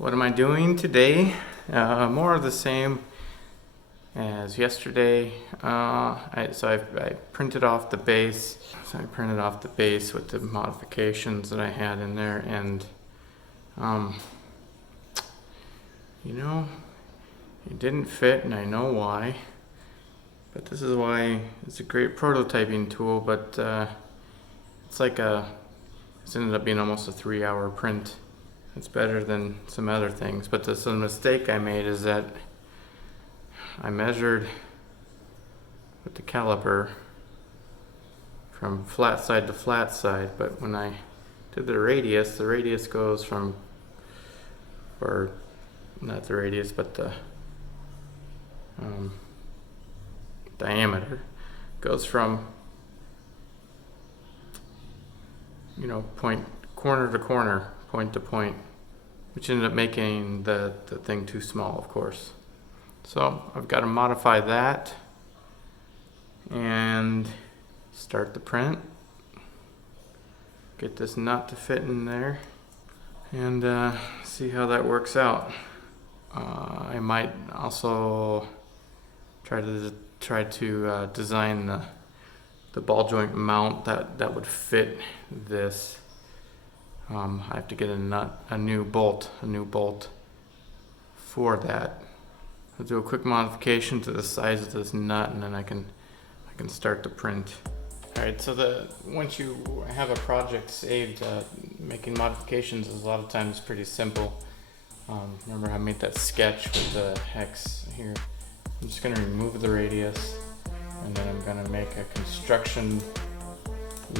What am I doing today? More of the same as yesterday. I printed off the base. So I printed off the base with the modifications that I had in there, and it didn't fit, and I know why. But this is why it's a great prototyping tool. But it's ended up being almost a 3-hour print. It's better than some other things, but the mistake I made is that I measured with the caliper from flat side to flat side, but when I did the radius goes from, or not the radius, but the diameter goes from corner to corner, point to point, which ended up making the thing too small, of course. So I've got to modify that and start the print, get this nut to fit in there, and see how that works out. I might also try to design the ball joint mount that would fit this. I have to get a new bolt for that. I'll do a quick modification to the size of this nut, and then I can start the print. All right, so once you have a project saved, making modifications is a lot of times pretty simple. Remember I made that sketch with the hex here. I'm just going to remove the radius, and then I'm going to make a construction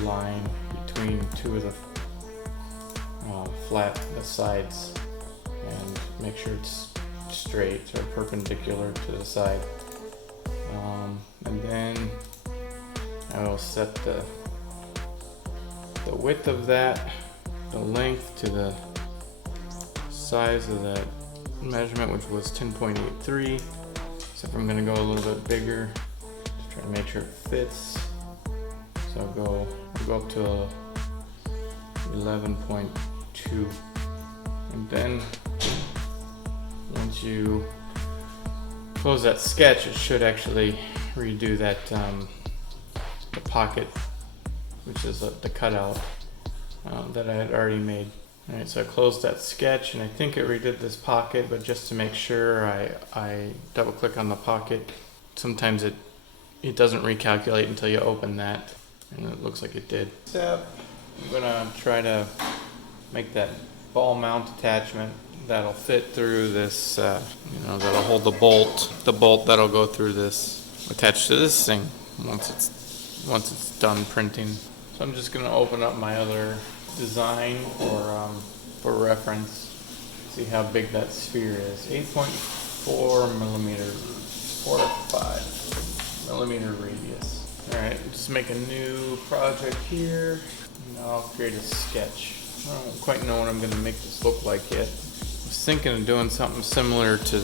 line between two of the the sides, and make sure it's straight or perpendicular to the side. And then I will set the width of that, the length to the size of that measurement, which was 10.83. So if I'm going to go a little bit bigger, just try to make sure it fits. So I'll go up to 11.2, and then once you close that sketch, it should actually redo that the pocket, which is the cutout that I had already made. All right, so I closed that sketch, and I think it redid this pocket, but just to make sure, I double click on the pocket. Sometimes it doesn't recalculate until you open that, and it looks like it did. Step, I'm gonna try to make that ball mount attachment that'll fit through this, that'll hold the bolt that'll go through this, attached to this thing once it's done printing. So I'm just gonna open up my other design for reference. See how big that sphere is. 8.4 millimeters, 4 to 5 millimeter radius. All right, just make a new project here. And I'll create a sketch. I don't quite know what I'm going to make this look like yet. I was thinking of doing something similar to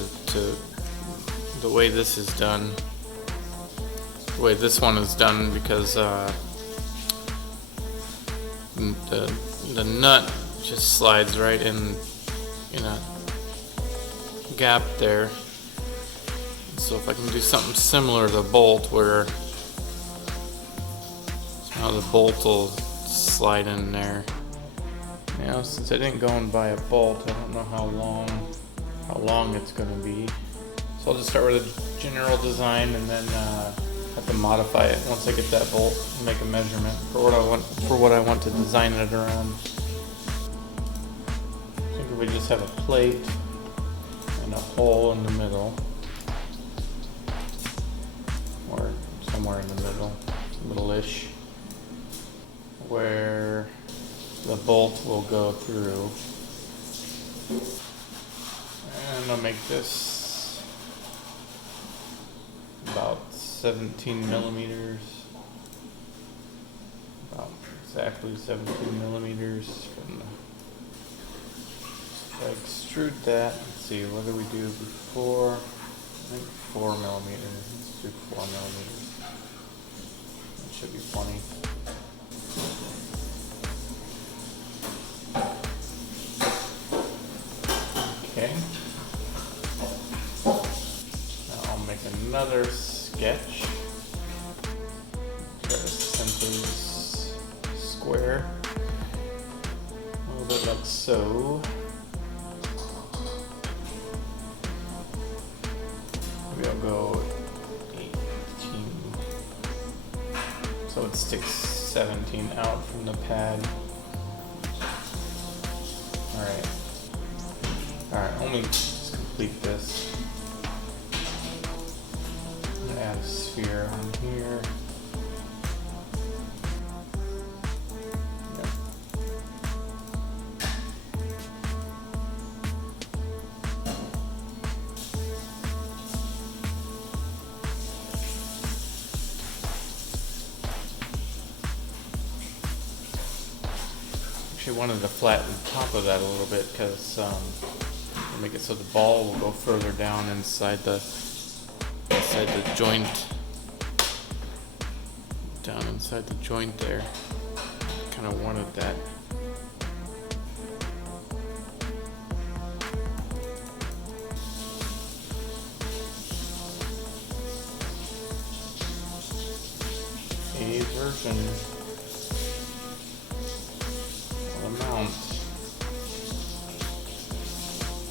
the way this is done. The way this one is done, because the nut just slides right in a gap there. So if I can do something similar to the bolt, where now the bolt will slide in there. Now, since I didn't go and buy a bolt, I don't know how long it's going to be. So I'll just start with a general design, and then have to modify it once I get that bolt and make a measurement for what I want to design it around. I think if we just have a plate and a hole in the middle, or somewhere in the middle-ish, where the bolt will go through. And I'll make this about 17 millimeters. About exactly 17 millimeters. If I extrude that, let's see, what did we do before? I think 4 millimeters. Let's do 4 millimeters. That should be plenty. Okay. Now I'll make another sketch. Try to center this square a little bit like so. Maybe I'll go 18. So it sticks 17 out from the pad. Alright. Alright, let me just complete this. I'm gonna add a sphere on here. Yep. Actually wanted to flatten the top of that a little bit because make it so the ball will go further down inside the joint, down inside the joint there. Kind of wanted that. A version of the mount.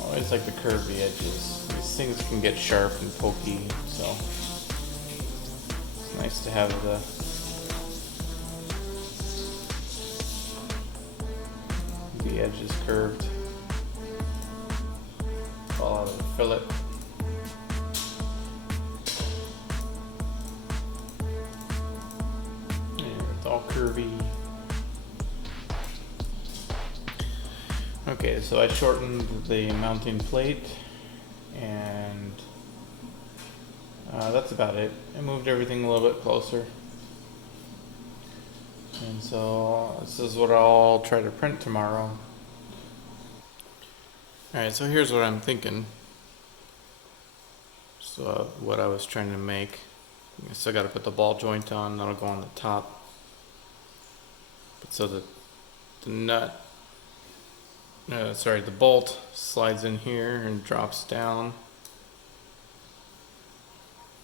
Always like the curvy edges. These things can get sharp and pokey, so it's nice to have the edges curved. Fall out of the fillet. And it's all curvy. Okay, so I shortened the mounting plate, and that's about it. I moved everything a little bit closer. And so this is what I'll try to print tomorrow. Alright, so here's what I'm thinking. So what I was trying to make. I still got to put the ball joint on, that'll go on the top. But so that the nut, the bolt slides in here and drops down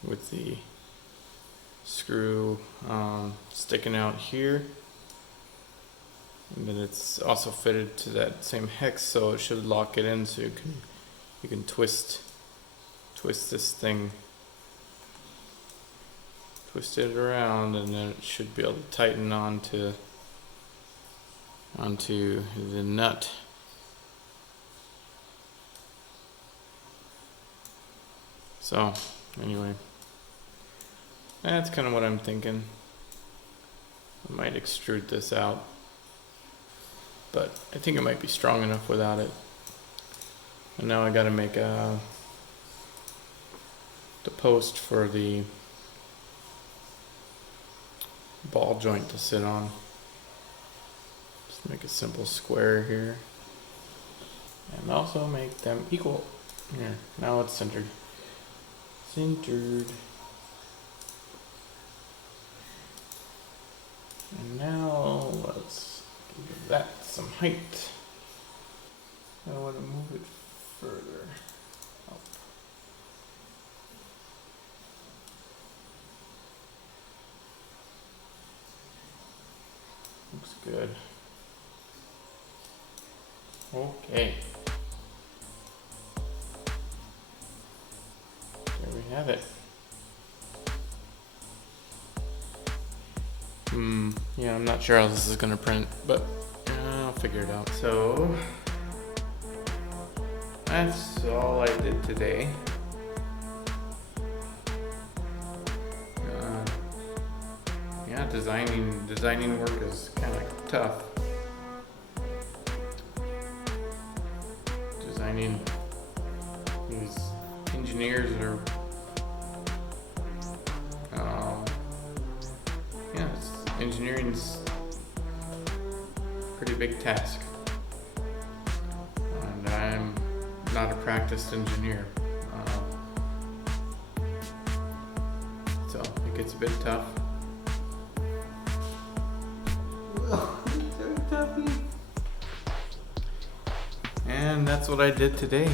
with the screw sticking out here. And then it's also fitted to that same hex, so it should lock it in, so you can twist this thing, twist it around, and then it should be able to tighten onto the nut. So anyway, that's kind of what I'm thinking. I might extrude this out, but I think it might be strong enough without it. And now I got to make the post for the ball joint to sit on. Just make a simple square here, and also make them equal. Here, now it's centered. Centered. And now let's give that some height. I want to move it further up. Looks good. Okay. There we have it. Yeah, I'm not sure how this is gonna print, but I'll figure it out. So that's all I did today. Yeah, designing work is kind of tough. Designing these engineers are engineering's a pretty big task, and I'm not a practiced engineer, so it gets a bit tough. And that's what I did today.